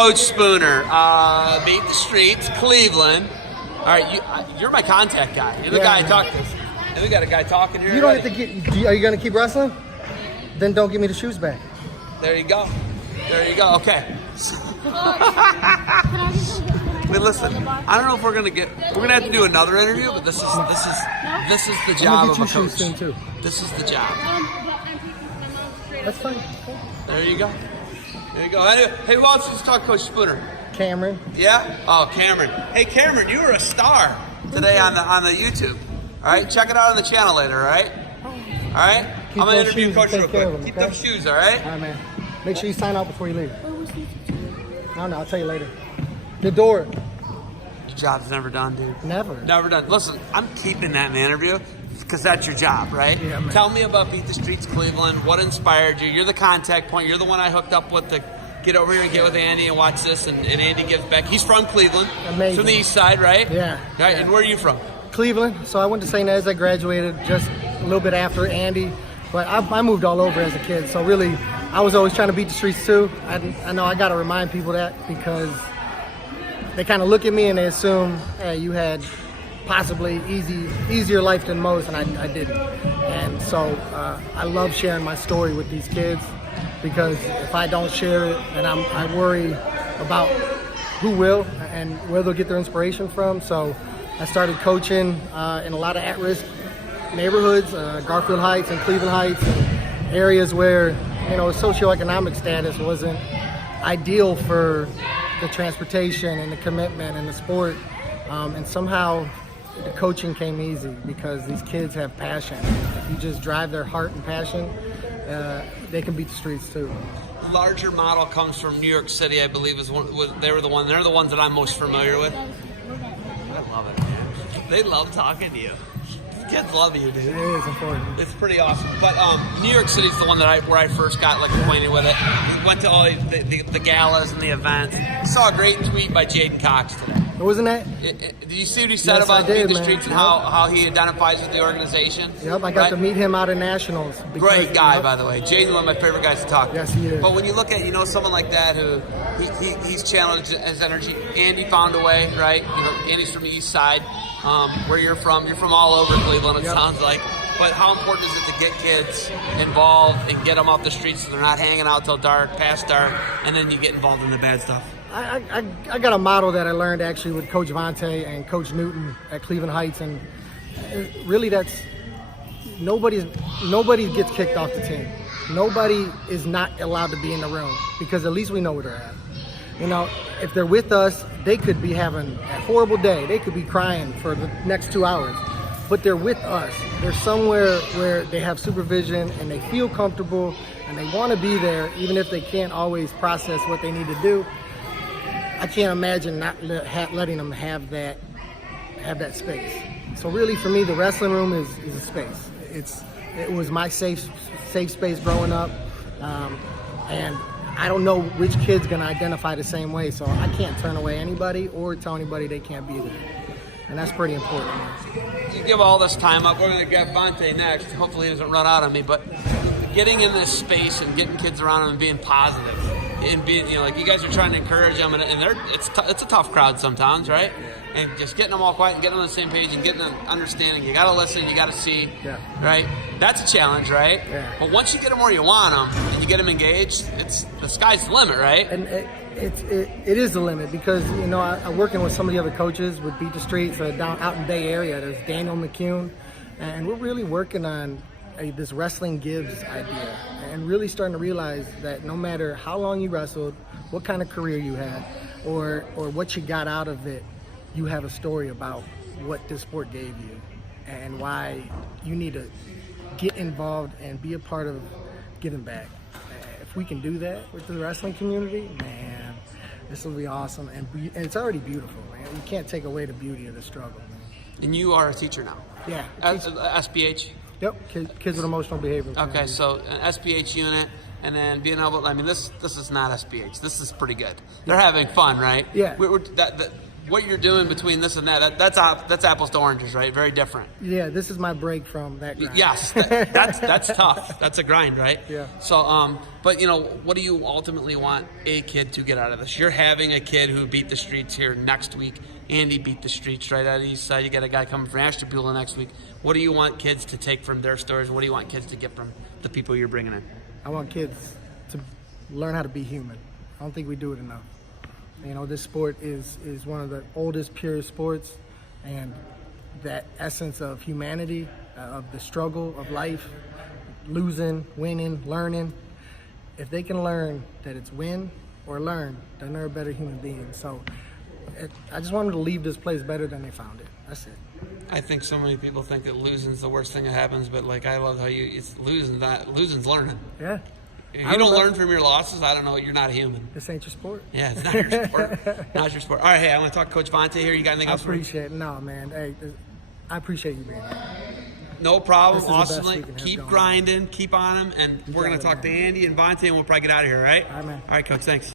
Coach Spooner, Beat the Streets, Cleveland. All right, you're my contact guy. You're the guy I talk to. And we got a guy talking here. You don't have to get. Are you going to keep wrestling? Then don't give me the shoes back. There you go. There you go. Okay. Wait, listen. I don't know if we're gonna have to do another interview, but this is the job of a coach. Soon too. This is the job. That's fine. There you go. There you go. Anyway, hey, who else wants to talk Coach Spooner? Cameron. Yeah? Oh, Cameron. Hey, Cameron, you were a star today on the YouTube. All right, check it out on the channel later. All right. All right. I'm gonna interview Coach real quick. Keep those shoes. All right. All right, man. Make sure you sign out before you leave. I don't know. I'll tell you later. The door. Your job's never done, dude. Never. Never done. Listen, I'm keeping that in the interview because that's your job, right? Yeah, man. Tell me about Beat the Streets Cleveland. What inspired you? You're the contact point. You're the one I hooked up with to get over here and get with Andy and watch this. And Andy gives back. He's from Cleveland. Amazing. He's from the east side, right? Yeah. Right. And where are you from? Cleveland. So I went to St. Ed's. I graduated just a little bit after Andy. But I moved all over as a kid. So really, I was always trying to beat the streets too. I know I got to remind people that because they kind of look at me and they assume, hey, you had possibly easier life than most, and I didn't. And so I love sharing my story with these kids because if I don't share it, then I worry about who will and where they'll get their inspiration from. So I started coaching in a lot of at-risk neighborhoods, Garfield Heights and Cleveland Heights, and areas where socioeconomic status wasn't ideal for the transportation and the commitment and the sport, and somehow the coaching came easy because these kids have passion. If you just drive their heart and passion, they can beat the streets too. Larger model comes from New York City, I believe. They're the ones that I'm most familiar with. I love it, man. They love talking to you. Kids love you, dude. It is important. It's pretty awesome. But New York City's the one where I first got acquainted with it. Went to all the galas and the events. Saw a great tweet by Jaden Cox today. Wasn't that? Did you see what he said about Beat the Streets and how he identifies with the organization? Yep, I got to meet him out at Nationals. Great guy, by the way. Jaden's one of my favorite guys to talk to. Yes, he is. But when you look at someone like that who he's channeled his energy. Andy found a way, right? Andy's from the east side. Where you're from all over Cleveland, it sounds like. But how important is it to get kids involved and get them off the streets so they're not hanging out till dark, past dark, and then you get involved in the bad stuff? I got a model that I learned actually with Coach Vontae and Coach Newton at Cleveland Heights, and really that's nobody gets kicked off the team. Nobody is not allowed to be in the room because at least we know where they're at. If they're with us, they could be having a horrible day. They could be crying for the next 2 hours. But they're with us. They're somewhere where they have supervision and they feel comfortable and they want to be there, even if they can't always process what they need to do. I can't imagine not letting them have that space. So really, for me, the wrestling room is a space. It was my safe space growing up, and I don't know which kid's gonna identify the same way, so I can't turn away anybody or tell anybody they can't be there. And that's pretty important. You give all this time up, we're gonna get Vontae next. Hopefully he doesn't run out on me, but getting in this space and getting kids around them and being positive and being, like you guys are trying to encourage them, and it's a tough crowd sometimes, right? And just getting them all quiet and getting them on the same page and getting them understanding. You got to listen, you got to see, right? That's a challenge, right? Yeah. But once you get them where you want them and you get them engaged, the sky's the limit, right? And it is the limit because I'm working with some of the other coaches with Beat the Streets down out in Bay Area. There's Daniel McCune, and we're really working on this wrestling gives idea, and really starting to realize that no matter how long you wrestled, what kind of career you had, or what you got out of it, you have a story about what this sport gave you and why you need to get involved and be a part of giving back. If we can do that with the wrestling community, man, this will be awesome. And it's already beautiful, man. You can't take away the beauty of the struggle, man. And you are a teacher now? Yeah. SBH? Yep, kids with emotional behavior. Okay, so an SBH unit, and then being able, this is not SBH. This is pretty good. They're having fun, right? Yeah. what you're doing between this and that's apples to oranges, right? Very different. Yeah, this is my break from that grind. Yes, that's tough. That's a grind, right? Yeah. So, but what do you ultimately want a kid to get out of this? You're having a kid who beat the streets here next week. Andy beat the streets right out of the east side. You got a guy coming from Ashtabula next week. What do you want kids to take from their stories? What do you want kids to get from the people you're bringing in? I want kids to learn how to be human. I don't think we do it enough. This sport is one of the oldest, purest sports, and that essence of humanity, of the struggle of life, losing, winning, learning. If they can learn that it's win or learn, then they're a better human being. So I just want them to leave this place better than they found it. That's it. I think so many people think that losing's the worst thing that happens, but I love how it's losing's learning. Yeah. If you don't learn from your losses, I don't know, you're not a human. This ain't your sport. Yeah, it's not your sport. Not your sport. All right, hey, I want to talk to Coach Vontae here. You got anything else? I appreciate it. No, man. Hey, I appreciate you being here. No problem. This is the best Awesome. we can have Keep going. grinding. Keep on them. And we're going to talk to Andy and Vontae, and we'll probably get out of here, right? All right, man. All right, Coach. Thanks.